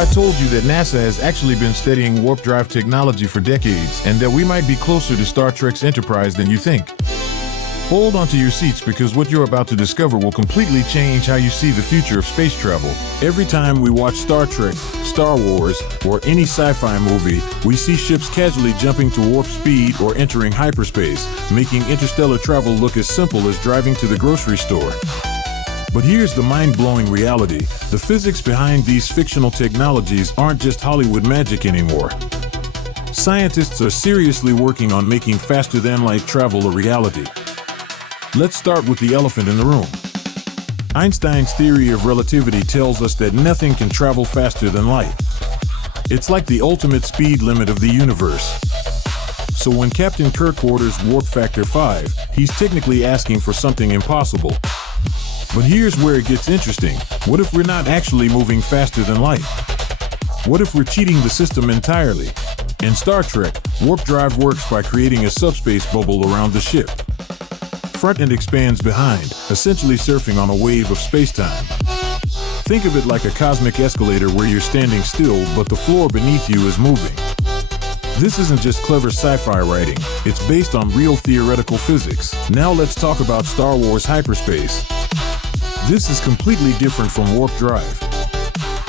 I told you that NASA has actually been studying warp drive technology for decades and that we might be closer to Star Trek's Enterprise than you think? Hold onto your seats because what you're about to discover will completely change how you see the future of space travel. Every time we watch Star Trek, Star Wars, or any sci-fi movie, we see ships casually jumping to warp speed or entering hyperspace, making interstellar travel look as simple as driving to the grocery store. But here's the mind-blowing reality. The physics behind these fictional technologies aren't just Hollywood magic anymore. Scientists are seriously working on making faster-than-light travel a reality. Let's start with the elephant in the room. Einstein's theory of relativity tells us that nothing can travel faster than light. It's like the ultimate speed limit of the universe. So when Captain Kirk orders warp factor 5, he's technically asking for something impossible. But here's where it gets interesting. What if we're not actually moving faster than light? What if we're cheating the system entirely? In Star Trek, warp drive works by creating a subspace bubble around the ship. Front end expands behind, essentially surfing on a wave of spacetime. Think of it like a cosmic escalator where you're standing still, but the floor beneath you is moving. This isn't just clever sci-fi writing, it's based on real theoretical physics. Now let's talk about Star Wars hyperspace. This is completely different from warp drive.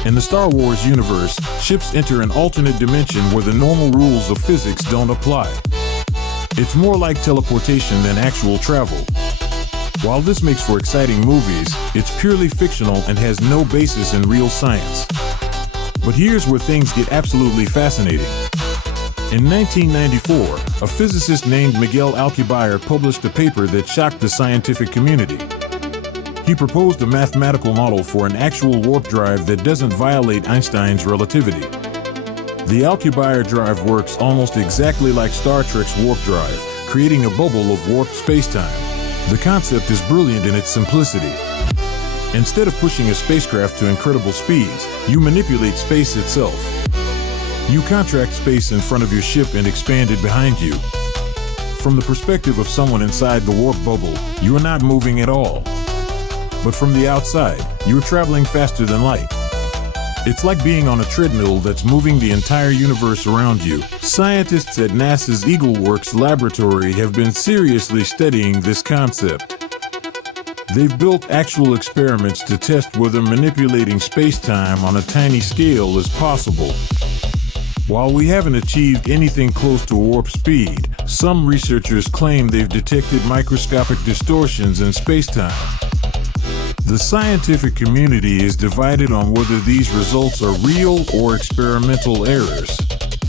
In the Star Wars universe, ships enter an alternate dimension where the normal rules of physics don't apply. It's more like teleportation than actual travel. While this makes for exciting movies, it's purely fictional and has no basis in real science. But here's where things get absolutely fascinating. In 1994, a physicist named Miguel Alcubierre published a paper that shocked the scientific community. He proposed a mathematical model for an actual warp drive that doesn't violate Einstein's relativity. The Alcubierre drive works almost exactly like Star Trek's warp drive, creating a bubble of warped spacetime. The concept is brilliant in its simplicity. Instead of pushing a spacecraft to incredible speeds, you manipulate space itself. You contract space in front of your ship and expand it behind you. From the perspective of someone inside the warp bubble, you are not moving at all. But from the outside, you are traveling faster than light. It's like being on a treadmill that's moving the entire universe around you. Scientists at NASA's Eagleworks laboratory have been seriously studying this concept. They've built actual experiments to test whether manipulating space-time on a tiny scale is possible. While we haven't achieved anything close to warp speed, some researchers claim they've detected microscopic distortions in space-time. The scientific community is divided on whether these results are real or experimental errors.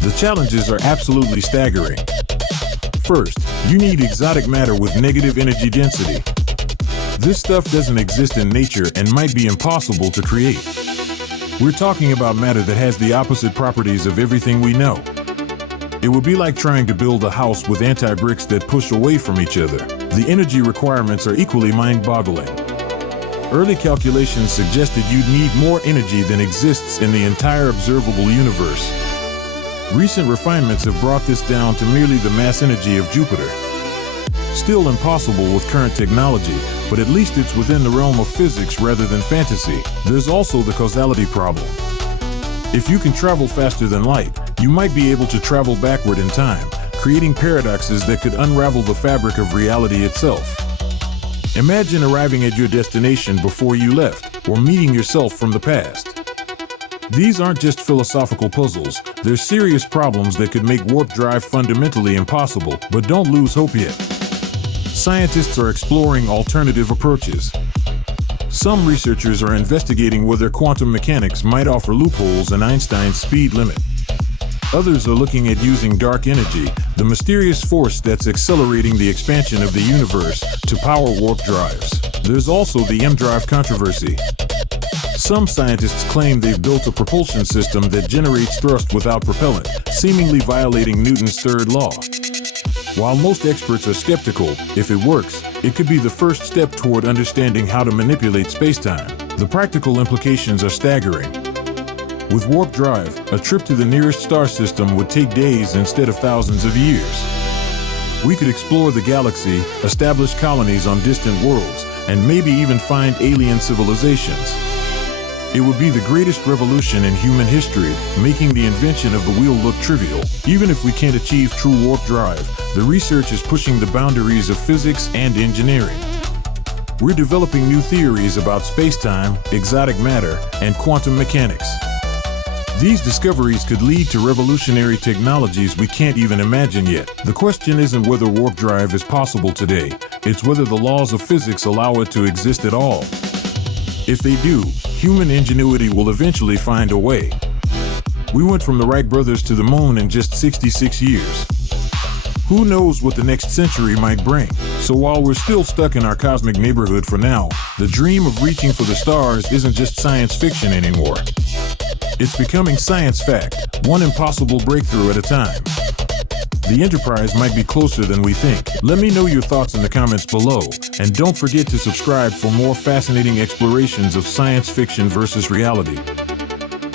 The challenges are absolutely staggering. First, you need exotic matter with negative energy density. This stuff doesn't exist in nature and might be impossible to create. We're talking about matter that has the opposite properties of everything we know. It would be like trying to build a house with anti-bricks that push away from each other. The energy requirements are equally mind-boggling. Early calculations suggested you'd need more energy than exists in the entire observable universe. Recent refinements have brought this down to merely the mass energy of Jupiter. Still impossible with current technology, but at least it's within the realm of physics rather than fantasy. There's also the causality problem. If you can travel faster than light, you might be able to travel backward in time, creating paradoxes that could unravel the fabric of reality itself. Imagine arriving at your destination before you left, or meeting yourself from the past. These aren't just philosophical puzzles, they're serious problems that could make warp drive fundamentally impossible, but don't lose hope yet. Scientists are exploring alternative approaches. Some researchers are investigating whether quantum mechanics might offer loopholes in Einstein's speed limit. Others are looking at using dark energy, the mysterious force that's accelerating the expansion of the universe, to power warp drives. There's also the M-drive controversy. Some scientists claim they've built a propulsion system that generates thrust without propellant, seemingly violating Newton's third law. While most experts are skeptical, if it works, it could be the first step toward understanding how to manipulate spacetime. The practical implications are staggering. With warp drive, a trip to the nearest star system would take days instead of thousands of years. We could explore the galaxy, establish colonies on distant worlds, and maybe even find alien civilizations. It would be the greatest revolution in human history, making the invention of the wheel look trivial. Even if we can't achieve true warp drive, the research is pushing the boundaries of physics and engineering. We're developing new theories about spacetime, exotic matter, and quantum mechanics. These discoveries could lead to revolutionary technologies we can't even imagine yet. The question isn't whether warp drive is possible today, it's whether the laws of physics allow it to exist at all. If they do, human ingenuity will eventually find a way. We went from the Wright brothers to the moon in just 66 years. Who knows what the next century might bring? So while we're still stuck in our cosmic neighborhood for now, the dream of reaching for the stars isn't just science fiction anymore. It's becoming science fact, one impossible breakthrough at a time. The Enterprise might be closer than we think. Let me know your thoughts in the comments below, and don't forget to subscribe for more fascinating explorations of science fiction versus reality.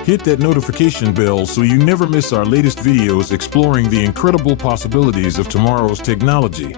Hit that notification bell so you never miss our latest videos exploring the incredible possibilities of tomorrow's technology.